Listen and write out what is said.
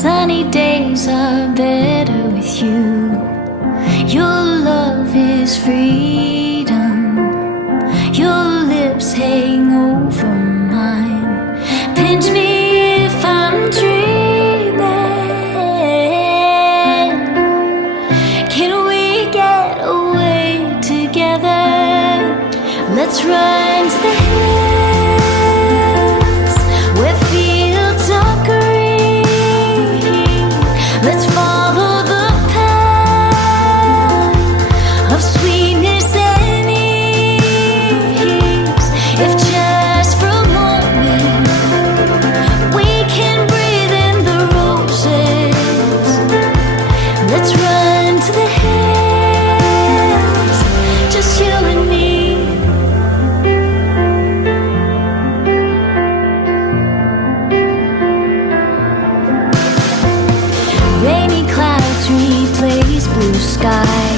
Sunny days are better with you. Your love is freedom. Your lips hang over mine. Pinch me if I'm dreaming. Can we get away together? Let's run to the hills where fields are green. Let's follow the path of sweetness and ease. If just for a moment we can breathe in the roses, let's run to the hills, just you and me. Rainy clouds replace blue sky.